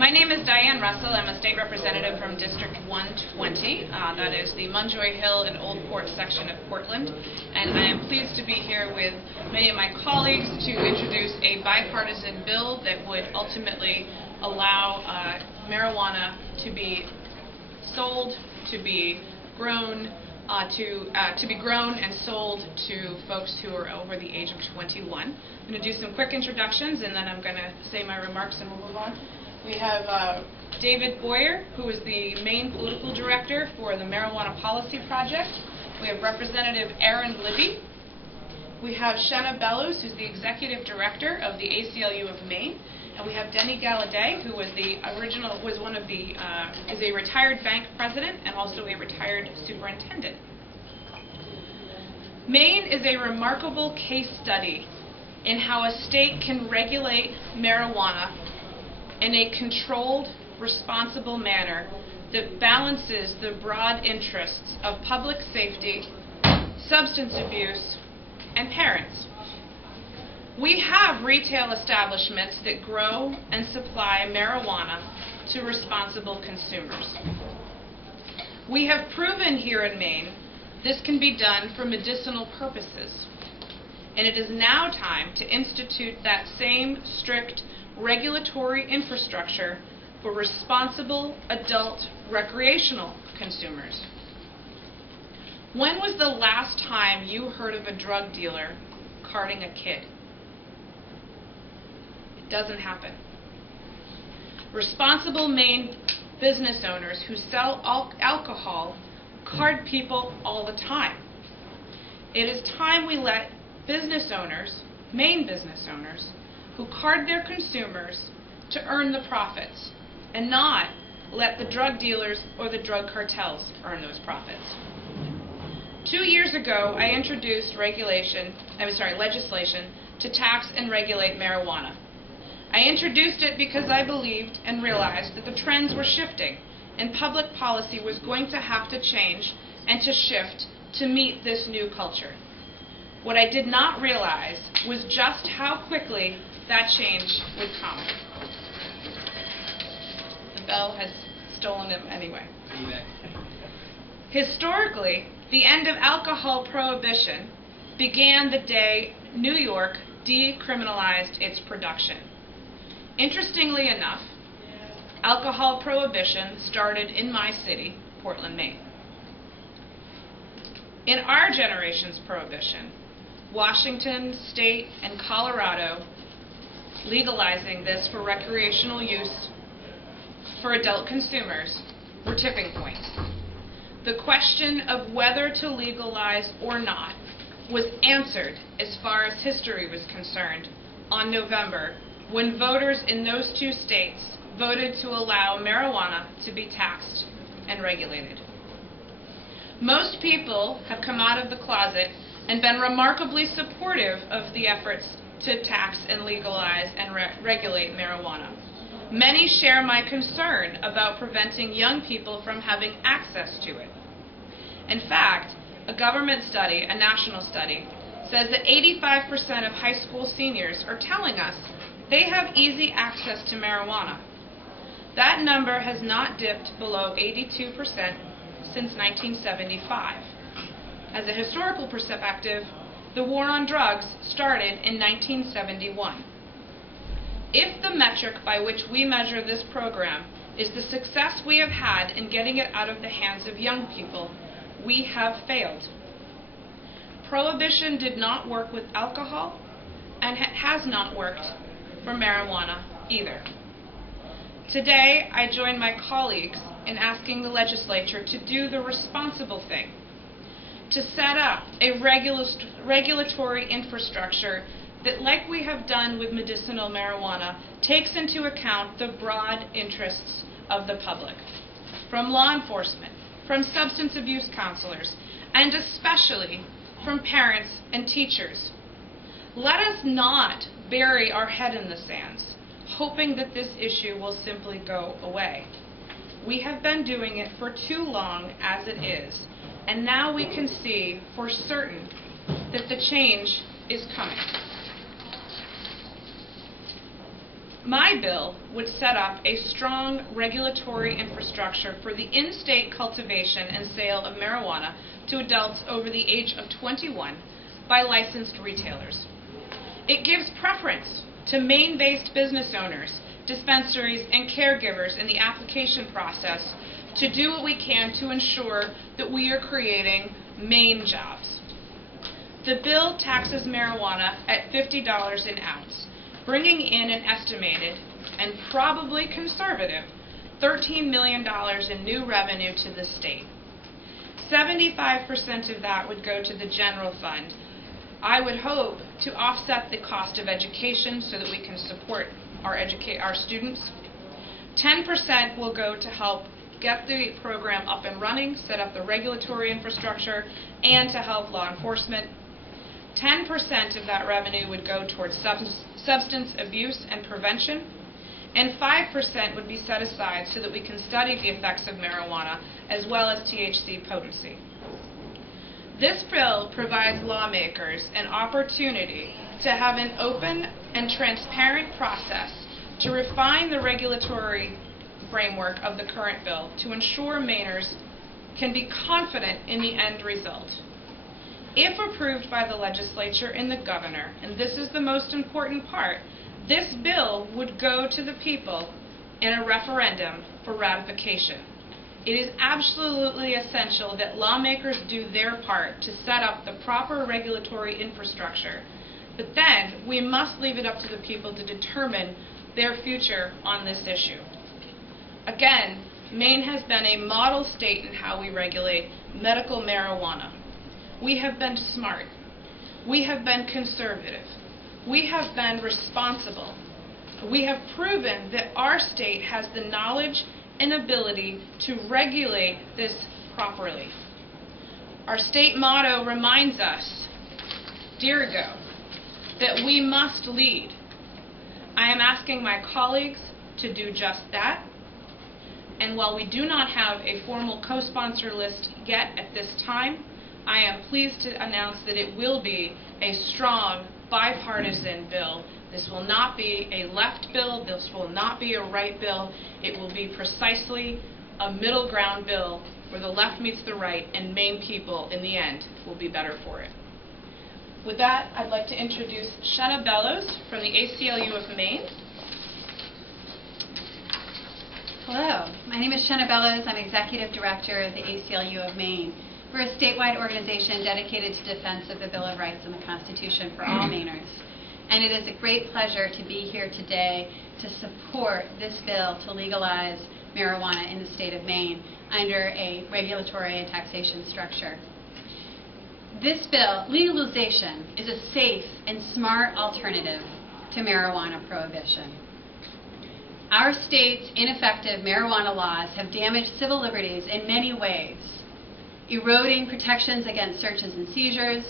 My name is Diane Russell. I'm a state representative from District 120. That is the Munjoy Hill and Old Port section of Portland. And I am pleased to be here with many of my colleagues to introduce a bipartisan bill that would ultimately allow marijuana to be sold, to be grown, and sold to folks who are over the age of 21. I'm going to do some quick introductions, and then I'm going to say my remarks, and we'll move on. We have David Boyer, who is the Maine Political Director for the Marijuana Policy Project. We have Representative Libby. We have Shenna Bellows, who's the Executive Director of the ACLU of Maine. And we have Denny Gallaudet, who was is a retired bank president and also a retired superintendent. Maine is a remarkable case study in how a state can regulate marijuana in a controlled, responsible manner that balances the broad interests of public safety, substance abuse, and parents. We have retail establishments that grow and supply marijuana to responsible consumers. We have proven here in Maine this can be done for medicinal purposes, and it is now time to institute that same strict regulatory infrastructure for responsible adult recreational consumers. When was the last time you heard of a drug dealer carding a kid? It doesn't happen. Responsible Maine business owners who sell alcohol card people all the time. It is time we let business owners, Maine business owners, who card their consumers to earn the profits and not let the drug dealers or the drug cartels earn those profits. 2 years ago, I introduced legislation to tax and regulate marijuana. I introduced it because I believed and realized that the trends were shifting and public policy was going to have to change and to shift to meet this new culture. What I did not realize was just how quickly that change would come. The bell has stolen him anyway. Historically, the end of alcohol prohibition began the day New York decriminalized its production. Interestingly enough, alcohol prohibition started in my city, Portland, Maine. In our generation's prohibition, Washington State and Colorado legalizing this for recreational use for adult consumers were tipping points. The question of whether to legalize or not was answered as far as history was concerned on November when voters in those two states voted to allow marijuana to be taxed and regulated. Most people have come out of the closet and been remarkably supportive of the efforts to tax and legalize and regulate marijuana. Many share my concern about preventing young people from having access to it. In fact, a government study, a national study, says that 85% of high school seniors are telling us they have easy access to marijuana. That number has not dipped below 82% since 1975. As a historical perspective, the war on drugs started in 1971. If the metric by which we measure this program is the success we have had in getting it out of the hands of young people, we have failed. Prohibition did not work with alcohol, and has not worked for marijuana either. Today, I join my colleagues in asking the legislature to do the responsible thing, to set up a regulatory infrastructure that, like we have done with medicinal marijuana, takes into account the broad interests of the public, from law enforcement, from substance abuse counselors, and especially from parents and teachers. Let us not bury our head in the sands, hoping that this issue will simply go away. We have been doing it for too long as it is, and now we can see for certain that the change is coming. My bill would set up a strong regulatory infrastructure for the in-state cultivation and sale of marijuana to adults over the age of 21 by licensed retailers. It gives preference to Maine-based business owners, dispensaries, and caregivers in the application process to do what we can to ensure that we are creating Maine jobs. The bill taxes marijuana at $50 an ounce, bringing in an estimated, and probably conservative, $13 million in new revenue to the state. 75% of that would go to the general fund. I would hope to offset the cost of education so that we can support our students. 10% will go to help get the program up and running, set up the regulatory infrastructure, and to help law enforcement. 10% of that revenue would go towards substance abuse and prevention, and 5% would be set aside so that we can study the effects of marijuana as well as THC potency. This bill provides lawmakers an opportunity to have an open and transparent process to refine the regulatory framework of the current bill to ensure Mainers can be confident in the end result. If approved by the legislature and the governor, and this is the most important part, this bill would go to the people in a referendum for ratification. It is absolutely essential that lawmakers do their part to set up the proper regulatory infrastructure, but then we must leave it up to the people to determine their future on this issue. Again, Maine has been a model state in how we regulate medical marijuana. We have been smart. We have been conservative. We have been responsible. We have proven that our state has the knowledge and ability to regulate this properly. Our state motto reminds us, Dirigo, that we must lead. I am asking my colleagues to do just that. And while we do not have a formal co-sponsor list yet at this time, I am pleased to announce that it will be a strong bipartisan bill. This will not be a left bill. This will not be a right bill. It will be precisely a middle ground bill where the left meets the right, and Maine people, in the end, will be better for it. With that, I'd like to introduce Shenna Bellows from the ACLU of Maine. Hello, my name is Shenna Bellows. I'm Executive Director of the ACLU of Maine. We're a statewide organization dedicated to defense of the Bill of Rights and the Constitution for all Mainers. And it is a great pleasure to be here today to support this bill to legalize marijuana in the state of Maine under a regulatory and taxation structure. This bill, legalization, is a safe and smart alternative to marijuana prohibition. Our state's ineffective marijuana laws have damaged civil liberties in many ways, eroding protections against searches and seizures,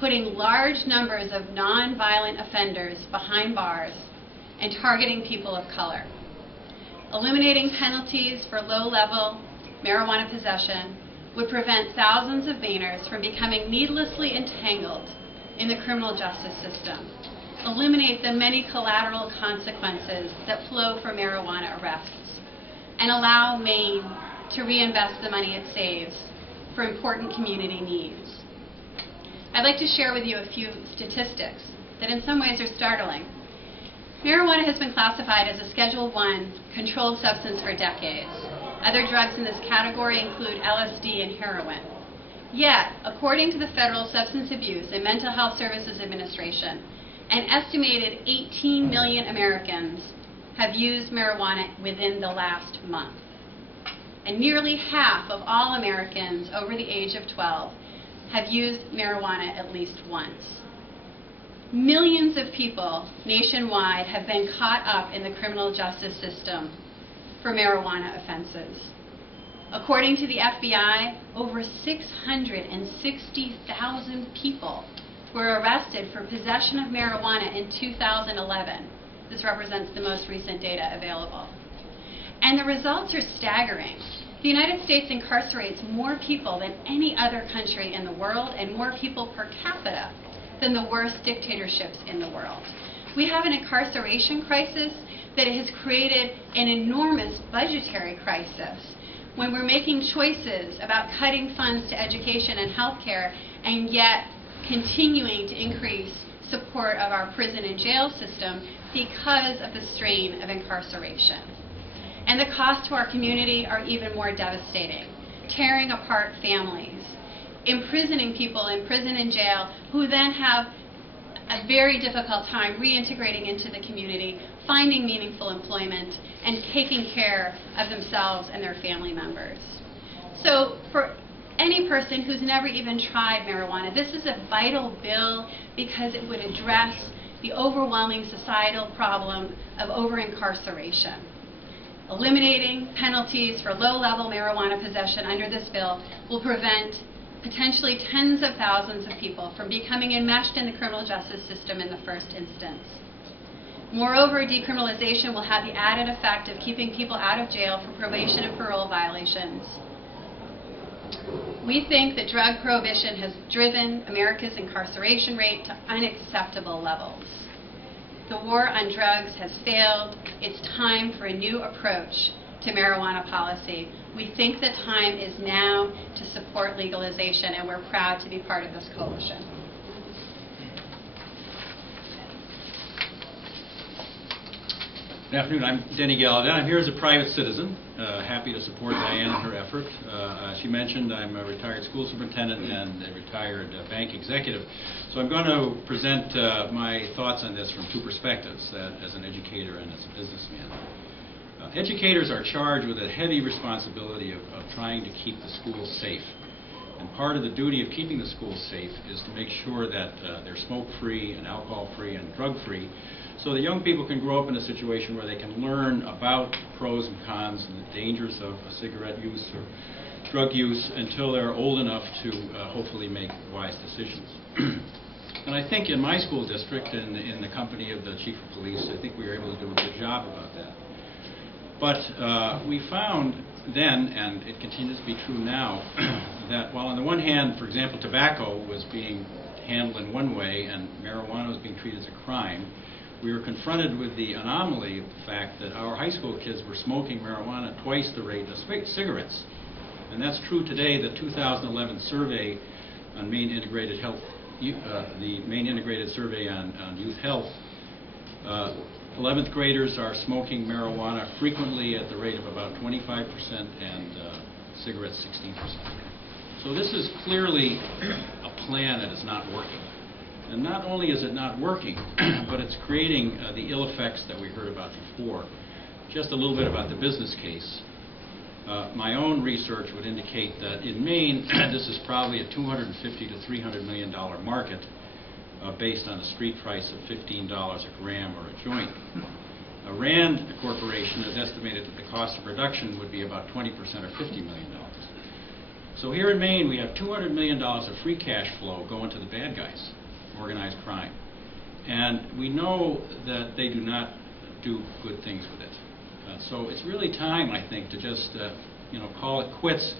putting large numbers of nonviolent offenders behind bars, and targeting people of color. Eliminating penalties for low-level marijuana possession would prevent thousands of Mainers from becoming needlessly entangled in the criminal justice system, eliminate the many collateral consequences that flow from marijuana arrests, and allow Maine to reinvest the money it saves for important community needs. I'd like to share with you a few statistics that in some ways are startling. Marijuana has been classified as a Schedule I controlled substance for decades. Other drugs in this category include LSD and heroin. Yet, according to the Federal Substance Abuse and Mental Health Services Administration, an estimated 18 million Americans have used marijuana within the last month. And nearly half of all Americans over the age of 12 have used marijuana at least once. Millions of people nationwide have been caught up in the criminal justice system for marijuana offenses. According to the FBI, over 660,000 people were arrested for possession of marijuana in 2011. This represents the most recent data available. And the results are staggering. The United States incarcerates more people than any other country in the world and more people per capita than the worst dictatorships in the world. We have an incarceration crisis that it has created an enormous budgetary crisis when we're making choices about cutting funds to education and healthcare and yet continuing to increase support of our prison and jail system because of the strain of incarceration. And the costs to our community are even more devastating, tearing apart families, imprisoning people in prison and jail who then have a very difficult time reintegrating into the community, finding meaningful employment, and taking care of themselves and their family members. So for any person who's never even tried marijuana, this is a vital bill because it would address the overwhelming societal problem of over-incarceration. Eliminating penalties for low-level marijuana possession under this bill will prevent potentially tens of thousands of people from becoming enmeshed in the criminal justice system in the first instance. Moreover, decriminalization will have the added effect of keeping people out of jail for probation and parole violations. We think that drug prohibition has driven America's incarceration rate to unacceptable levels. The war on drugs has failed. It's time for a new approach to marijuana policy. We think the time is now to support legalization, and we're proud to be part of this coalition. Good afternoon. I'm Denny Gallaudet. I'm here as a private citizen, happy to support Diane in her effort. As she mentioned, I'm a retired school superintendent and a retired bank executive. So I'm going to present my thoughts on this from two perspectives, as an educator and as a businessman. Educators are charged with a heavy responsibility of trying to keep the schools safe. And part of the duty of keeping the schools safe is to make sure that they're smoke-free and alcohol-free and drug-free, so that young people can grow up in a situation where they can learn about pros and cons and the dangers of cigarette use or drug use until they're old enough to hopefully make wise decisions. And I think in my school district and in the company of the chief of police, I think we were able to do a good job about that. But we found then, and it continues to be true now, that while on the one hand, for example, tobacco was being handled in one way and marijuana was being treated as a crime, we were confronted with the anomaly of the fact that our high school kids were smoking marijuana twice the rate of cigarettes. And that's true today. The 2011 survey on Maine Integrated Health, the Maine Integrated Survey on Youth Health, 11th graders are smoking marijuana frequently at the rate of about 25% and cigarettes 16%. So this is clearly a plan that is not working. And not only is it not working, but it's creating the ill effects that we heard about before. Just a little bit about the business case. My own research would indicate that in Maine, this is probably a $250 to $300 million market based on a street price of $15 a gram or a joint. Rand Corporation has estimated that the cost of production would be about 20% or $50 million. So here in Maine, we have $200 million of free cash flow going to the bad guys, organized crime. And we know that they do not do good things with it. So it's really time, I think, to just call it quits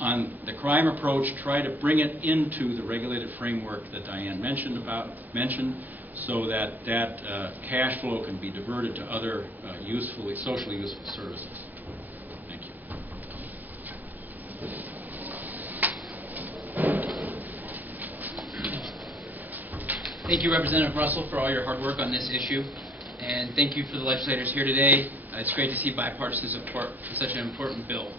on the crime approach, try to bring it into the regulated framework that Diane mentioned, so that cash flow can be diverted to other socially useful services. Thank you. Thank you, Representative Russell, for all your hard work on this issue. And thank you for the legislators here today. It's great to see bipartisan support for such an important bill.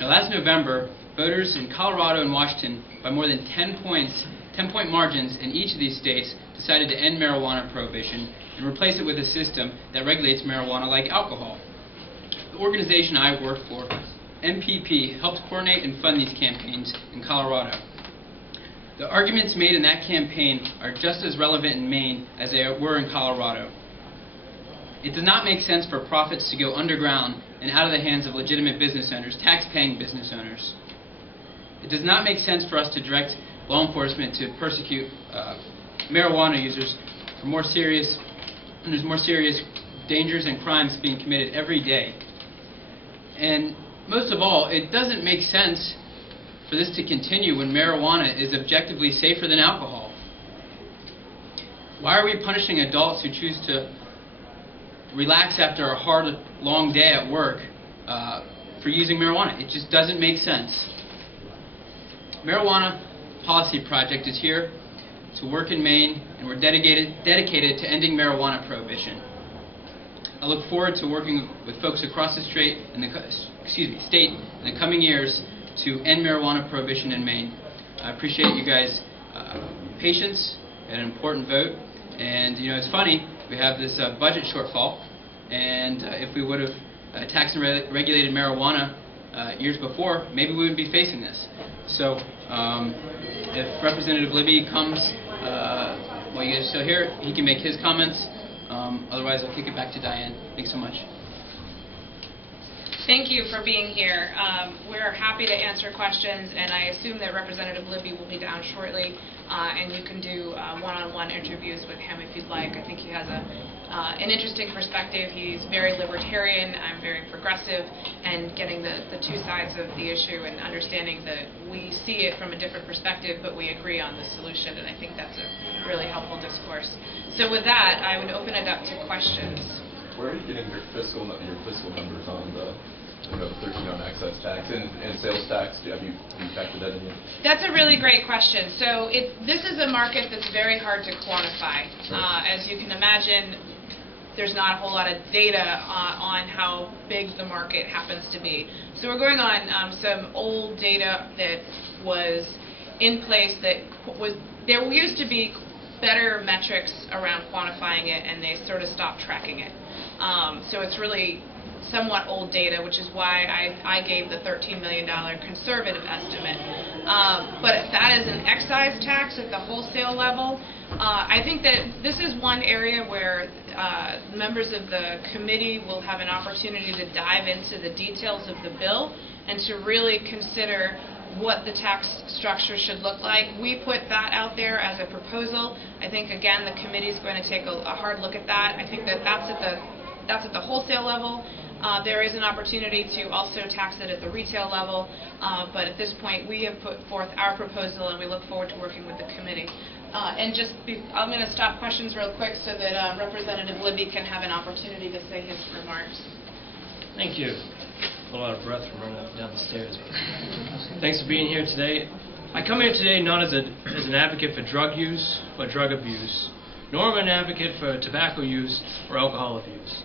Now, last November, voters in Colorado and Washington, by more than 10-point margins in each of these states, decided to end marijuana prohibition and replace it with a system that regulates marijuana like alcohol. The organization I work for, MPP, helped coordinate and fund these campaigns in Colorado. The arguments made in that campaign are just as relevant in Maine as they were in Colorado. It does not make sense for profits to go underground and out of the hands of legitimate business owners, tax-paying business owners. It does not make sense for us to direct law enforcement to persecute marijuana users for more serious dangers and crimes being committed every day. And most of all, it doesn't make sense for this to continue when marijuana is objectively safer than alcohol. Why are we punishing adults who choose to relax after a hard, long day at work for using marijuana. It just doesn't make sense. Marijuana Policy Project is here to work in Maine, and we're dedicated to ending marijuana prohibition. I look forward to working with folks across the state in the coming years to end marijuana prohibition in Maine. I appreciate you guys' patience and an important vote. And you know, it's funny, we have this budget shortfall, and if we would have taxed and regulated marijuana years before, maybe we wouldn't be facing this. So if Representative Libby comes while you guys are still here, he can make his comments. Otherwise, I'll kick it back to Diane. Thanks so much. Thank you for being here. We're happy to answer questions, and I assume that Representative Libby will be down shortly, and you can do one-on-one interviews with him if you'd like. I think he has an interesting perspective. He's very libertarian, I'm very progressive, and getting the two sides of the issue and understanding that we see it from a different perspective, but we agree on the solution, and I think that's a really helpful discourse. So with that, I would open it up to questions. Where are you getting your fiscal numbers on the 13 on excess tax and sales tax? Have you factored that in yet? That's a really great question. So this is a market that's very hard to quantify. As you can imagine, there's not a whole lot of data on how big the market happens to be. So we're going on some old data that was in place that there used to be better metrics around quantifying it, and they sort of stopped tracking it. So it's really somewhat old data, which is why I gave the $13 million conservative estimate. But if that is an excise tax at the wholesale level, I think that this is one area where members of the committee will have an opportunity to dive into the details of the bill and to really consider what the tax structure should look like. We put that out there as a proposal. I think, again, the committee is going to take a hard look at that. I think that that's at the wholesale level. There is an opportunity to also tax it at the retail level, but at this point we have put forth our proposal, and we look forward to working with the committee. I'm going to stop questions real quick so that Representative Libby can have an opportunity to say his remarks. Thank you. A lot of breath from running up down the stairs. Thanks for being here today. I come here today not as an advocate for drug use or drug abuse, nor am I an advocate for tobacco use or alcohol abuse.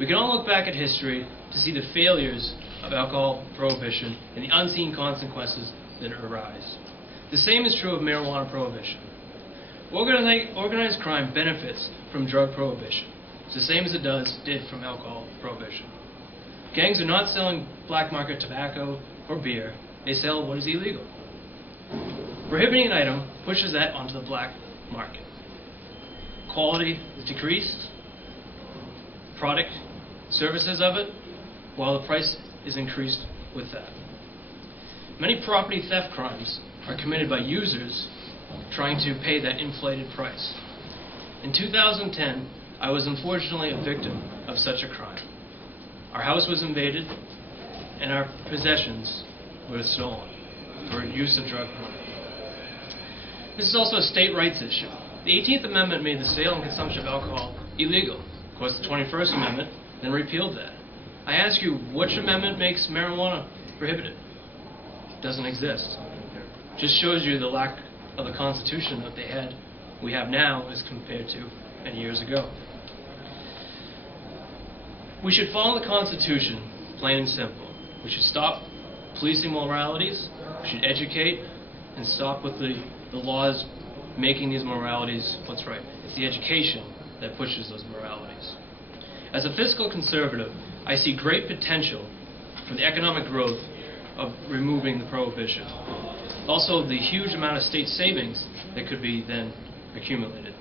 We can all look back at history to see the failures of alcohol prohibition and the unseen consequences that arise. The same is true of marijuana prohibition. Organized crime benefits from drug prohibition. It's the same as it did from alcohol prohibition. Gangs are not selling black market tobacco or beer. They sell what is illegal. Prohibiting an item pushes that onto the black market. Quality is decreased. Product, services of it, while the price is increased with that. Many property theft crimes are committed by users trying to pay that inflated price. In 2010, I was unfortunately a victim of such a crime. Our house was invaded, and our possessions were stolen for use of drug money. This is also a state rights issue. The 18th Amendment made the sale and consumption of alcohol illegal. Of course, the 21st Amendment then repealed that. I ask you, which amendment makes marijuana prohibited? It doesn't exist. It just shows you the lack of the Constitution that we have now as compared to many years ago. We should follow the Constitution, plain and simple. We should stop policing moralities. We should educate and stop with the laws making these moralities what's right. It's the education that pushes those moralities. As a fiscal conservative, I see great potential for the economic growth of removing the prohibition. Also, the huge amount of state savings that could be then accumulated.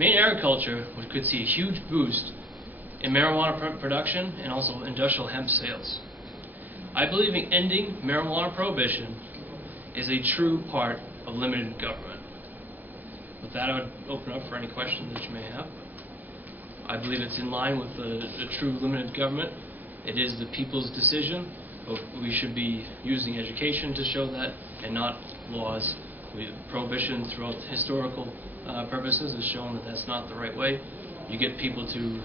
Maine agriculture could see a huge boost in marijuana production and also industrial hemp sales. I believe in ending marijuana prohibition is a true part of limited government. With that, I would open up for any questions that you may have. I believe it's in line with the true limited government. It is the people's decision, but we should be using education to show that and not laws. Prohibition throughout historical purposes has shown that that's not the right way. You get people to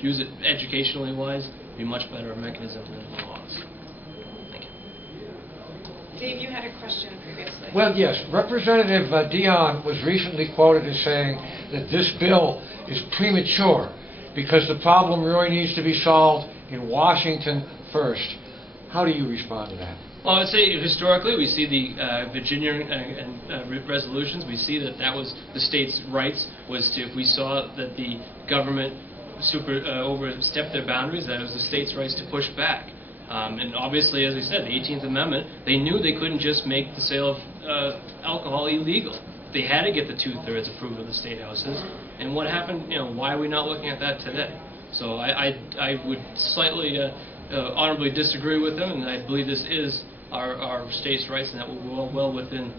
use it educationally wise, be much better a mechanism than the laws. Thank you. Dave, you had a question previously. Well, yes. Representative Diane was recently quoted as saying that this bill is premature because the problem really needs to be solved in Washington first. How do you respond to that? Well, I would say historically we see the Virginia resolutions. We see that was the states' rights was to, if we saw that the government overstepped their boundaries, that it was the states' rights to push back. And obviously, as we said, the 18th Amendment, they knew they couldn't just make the sale of alcohol illegal. They had to get the 2/3 approval of the state houses. And what happened? Why are we not looking at that today? So I would slightly honorably disagree with them, and I believe this is our states' rights, and that will go well within